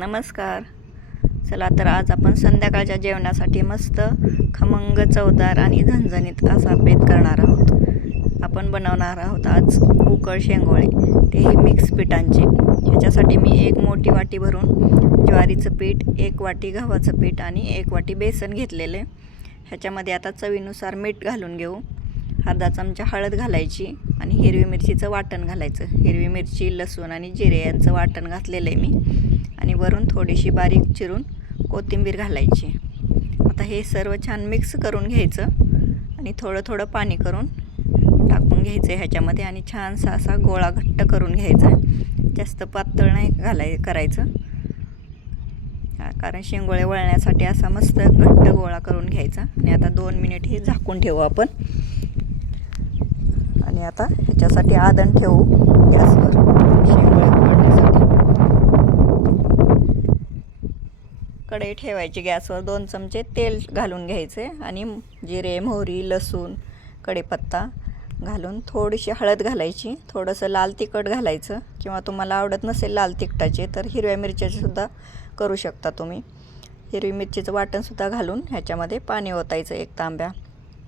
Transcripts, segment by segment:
नमस्कार. चला तर आज आपण संध्याकाळच्या जेवणासाठी मस्त खमंग चवदार आणि झणझणीत असा बेत करणार आहोत. आपण बनवणार आहोत आज उकळ शेंगोळे. तेही मिक्स पिठांचे. ह्याच्यासाठी मी एक मोठी वाटी भरून ज्वारीचं पीठ एक वाटी गव्हाचं पीठ आणि एक वाटी बेसन घेतलेले ह्याच्यामध्ये आता चवीनुसार मीठ घालून घेऊ. अर्धा चमचा हळद घालायची आणि हिरवी मिरचीचं वाटण घालायचं. हिरवी मिरची लसूण आणि जिरे यांचं वाटण घातलेलं आहे मी. आणि वरून थोडीशी बारीक चिरून कोथिंबीर घालायची. आता हे सर्व छान मिक्स करून घ्यायचं आणि थोडं थोडं पाणी करून टाकून घ्यायचं ह्याच्यामध्ये आणि छानसा असा गोळा घट्ट करून घ्यायचा. जास्त पातळ नाही घालाय करायचं. कारण शेंगोळे वळण्यासाठी असा मस्त घट्ट गोळा करून घ्यायचा. आणि आता दोन मिनिट हे झाकून ठेवू आपण. आणि आता ह्याच्यासाठी आदण ठेवू गॅसवर. शेंगोळे कढई ठेवायची गॅसवर दोन चमचे तेल घालून घ्यायचे आणि जिरे मोहरी लसूण कढीपत्ता घालून थोडीशी हळद घालायची. थोडंसं लाल तिखट घालायचं. किंवा तुम्हाला आवडत नसेल लाल तिखटाचे तर हिरव्या मिरच्याचेसुद्धा करू शकता तुम्ही. हिरवी मिरचीचं वाटणसुद्धा घालून ह्याच्यामध्ये पाणी ओतायचं एक तांब्या.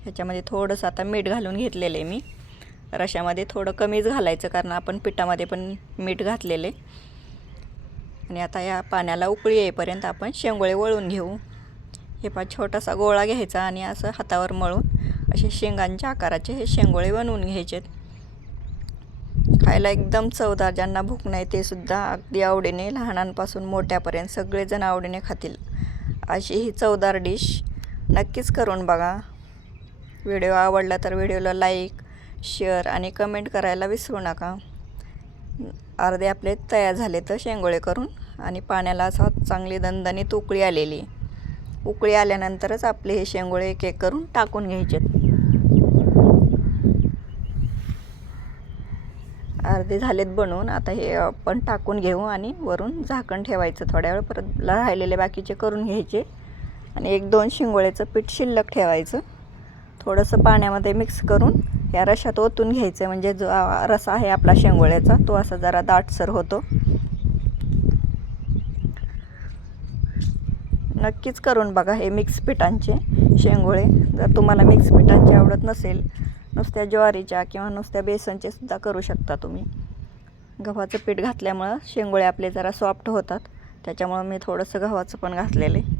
ह्याच्यामध्ये थोडंसं आता मीठ घालून घेतलेलं आहे मी. रशामध्ये थोडं कमीच घालायचं कारण आपण पिठामध्ये पण मीठ घातलेले आणि आता या पाण्याला उकळी येईपर्यंत आपण शेंगोळे वळून घेऊ. हे पा छोटासा गोळा घ्यायचा आणि असं हातावर मळून असे शेंगांच्या आकाराचे हे शेंगोळे बनवून घ्यायचे. खायला एकदम चवदार ज्यांना भूक नाही ते सुद्धा अगदी आवडीने लहानांपासून मोठ्यापर्यंत सगळेजण आवडीने खातील. अशी ही चवदार डिश नक्कीच करून बघा. व्हिडिओ आवडला तर व्हिडिओला लाईक शेअर आणि कमेंट करायला विसरू नका. अर्धे आपले तयार झाले तर शेंगोळे करून आणि पाण्याला असा चांगली दणदणीत उकळी आलेली. उकळी आल्यानंतरच आपले हे शेंगोळे एक एक करून टाकून घ्यायचे. अर्धे झालेत बनवून आता हे आपण टाकून घेऊ आणि वरून झाकण ठेवायचं. थोड्या वेळ परत राहिलेले बाकीचे करून घ्यायचे. आणि एक दोन शिंगोळ्याचं पीठ शिल्लक ठेवायचं. थोडंसं पाण्यामध्ये मिक्स करून या रशात ओतून घ्यायचं. म्हणजे जो रसा आहे आपला शेंगोळ्याचा तो असा जरा दाटसर होतो. नक्कीच करून बघा हे मिक्स पिठांचे शेंगोळे. जर तुम्हाला मिक्स पिठांचे आवडत नसेल नुसत्या ज्वारीच्या किंवा नुसत्या बेसनचे सुद्धा करू शकता तुम्ही. गव्हाचं पीठ घातल्यामुळं शेंगोळे आपले जरा सॉफ्ट होतात. त्याच्यामुळं मी थोडंसं गव्हाचं पण घातलेलं आहे.